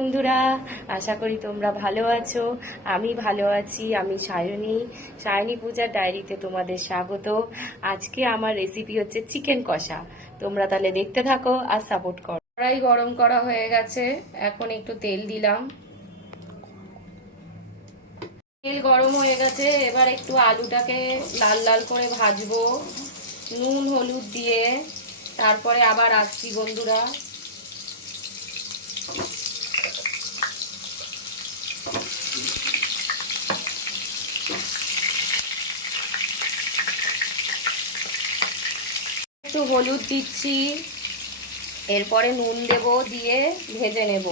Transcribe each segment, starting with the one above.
বন্ধুরা, আশা করি তোমরা ভালো আছো। আমি ভালো আছি। আমি সায়নী পূজার ডায়েরিতে তোমাদের স্বাগত। আজকে আমার রেসিপি হচ্ছে চিকেন কষা। তোমরা তাহলে দেখতে থাকো আর সাপোর্ট করো। কড়াই গরম করা হয়ে গেছে, এখন একটু তেল দিলাম। তেল গরম হয়ে গেছে, এবার একটু আলুটাকে লাল লাল করে ভাজবো নুন হলুদ দিয়ে। তারপরে আবার আসছি বন্ধুরা। একটু হলুদ দিচ্ছি, এরপরে নুন দেব, দিয়ে ভেজে নেব।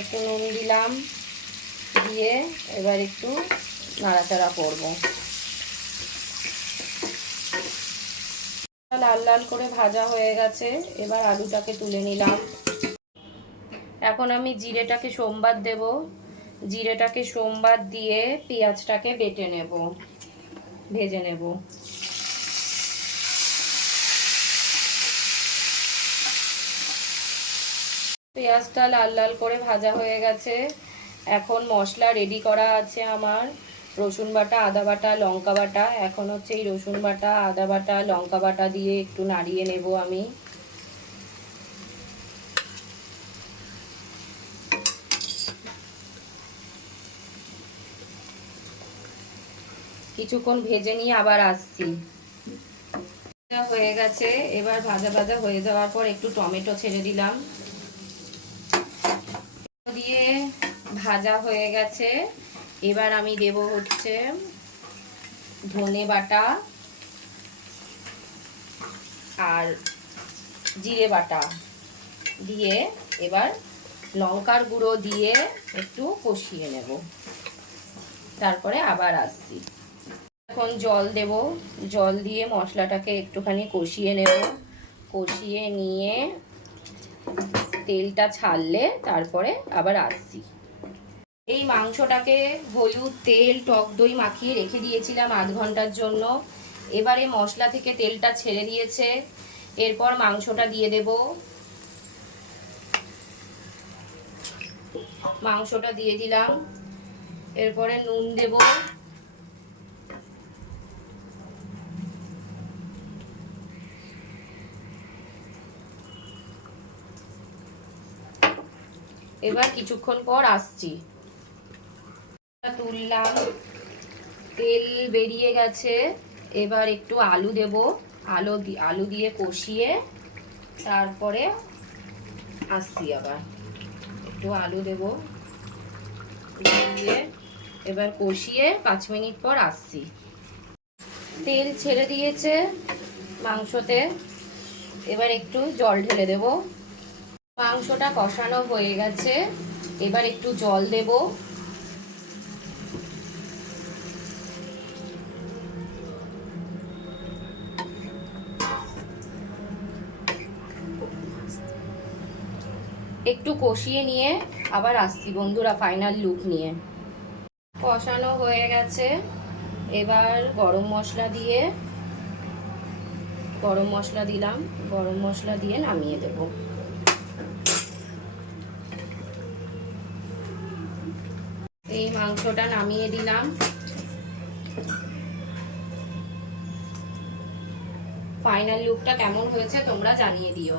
একটু নুন দিলাম, দিয়ে এবার একটু নাড়াচাড়া করব। লাল লাল করে ভাজা হয়ে গেছে, এবার আলুটাকে তুলে নিলাম। এখন আমি জিরেটাকে সোমবার দেব। জিরেটাকে সোমবার দিয়ে পেঁয়াজটাকে বেটে নেব, ভেজে নেব। পেঁয়াজটা লাল লাল করে ভাজা হয়ে গেছে, এখন মশলা রেডি করা আছে আমার। রসুন বাটা, আদা বাটা, লঙ্কা বাটা। এখন হচ্ছে এই রসুন বাটা, আদা বাটা, লঙ্কা বাটা দিয়ে একটু নাড়িয়ে নেব আমি। কিছুক্ষণ ভেজে নিয়ে আবার আসছি। হয়ে গেছে, এবার ভাজা ভাজা হয়ে যাওয়ার পর একটু টমেটো ছেড়ে দিলাম, দিয়ে ভাজা হয়ে গেছে। এবার আমি দেব হচ্ছে ধনে বাটা আর জিরে বাটা দিয়ে, এবার লঙ্কার গুঁড়ো দিয়ে একটু কষিয়ে নেব। তারপরে আবার আসছি। এখন জল দেব, জল দিয়ে মশলাটাকে একটুখানি কষিয়ে নেব। কষিয়ে নিয়ে তেলটা ছাড়লে তারপরে আবার আসছি। এই মাংসটাকে হলুদ, তেল, টক দই মাখিয়ে রেখে দিয়েছিলাম 8 ঘন্টার জন্য। এবারে মশলা থেকে তেলটা ছেড়ে দিয়েছে, এরপর মাংসটা দিয়ে দেব। মাংসটা দিয়ে দিলাম, এরপরে নুন দেব। এবার কিছুক্ষণ পর আসছি। তুললাম, তেল বেরিয়ে গেছে, এবার একটু আলু দেব। আলু দিয়ে কষিয়ে তারপরে আসছি। আবার একটু আলু দেব, দিয়ে এবার কষিয়ে 5 মিনিট পর আসছি। তেল ছেড়ে দিয়েছে মাংসতে, এবার একটু জল ঢেলে দেব। মাংসটা কষানো হয়ে গেছে, এবার একটু জল দেব। একটু কষিয়ে নিয়ে আবার আসছি বন্ধুরা ফাইনাল লুক নিয়ে। কষানো হয়ে গেছে, এবার গরম মশলা দিলাম, গরম মশলা দিয়ে নামিয়ে দেব। এই মাংসটা নামিয়ে দিলাম। ফাইনাল লুকটা কেমন হয়েছে তোমরা জানিয়ে দিও।